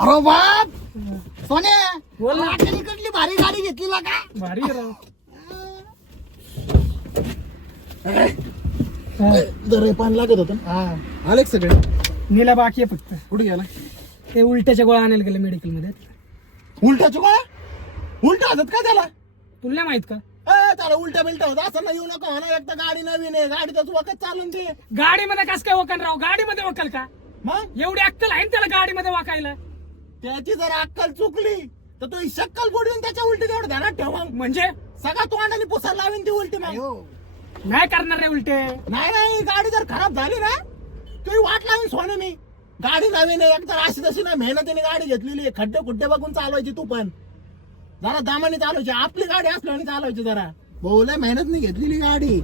अरे बाप सोने बोल ना. इकडली भारी गाडी घेतली ना का भारी आहे राव. जर पान लागत होतं हा आले सगळे नीला बाकी आहे फक्त. कुठे गेला ते उलट्याच्या गोळ्या आणायला गेले मेडिकल मध्ये. उलटा चुका उलटा होतात काय त्याला तुला नाही माहित का? त्याला उलटा बिलटा होता असं नाही येऊ नका म्हणा एक तर गाडी नवीन आहे गाडीचा वखत चालून ते गाडीमध्ये कस काय वकल राव? गाडीमध्ये वकल का? मग एवढी अक्कल आहे ना त्याला गाडीमध्ये वाकायला? त्याची जर अक्कल चुकली तर तो शक्कल बुडवीन त्याच्या उलटी तेवढं ध्यानात ठेवा म्हणजे सगळा तोंडाने पुसा लावीन ती उलटी मग नाही करणार रे उलटे. नाही गाडी जर खराब झाली ना तुही वाट लावीन सोने मी गाडी नवीन आहे एकतर अशी तशी ना मेहनतीने गाडी घेतलेली आहे खड्डे खुड्डे बघून चालवायची तू पण जरा दामाने चालवायची आपली गाडी असल्याने चालवायची जरा भाऊ लय मेहनत नाही घेतलेली गाडी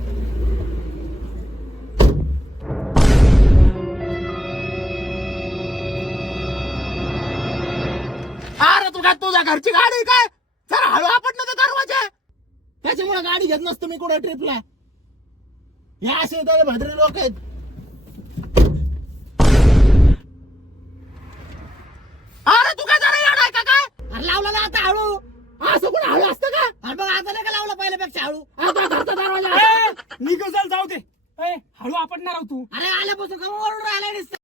अरे तुझ्या घरची गाडी काय जरा हळू आपट ना दरवाजा त्याच्यामुळे गाडी घेत नसतो मी कुठे ट्रिपला हे असे भद्रे लोक आहेत अरे तू काय जरा येणार का काय अरे लावला ना आता हळू असं कुठे हळू असतं का अरे बघ आता नाही का लावला पहिल्यापेक्षा हळू आता घरचा दरवाजा निघ जाऊ दे. हळू आपटणार आहो तू. अरे आल्यापासून का ओरडून राहिलाय नुसतं.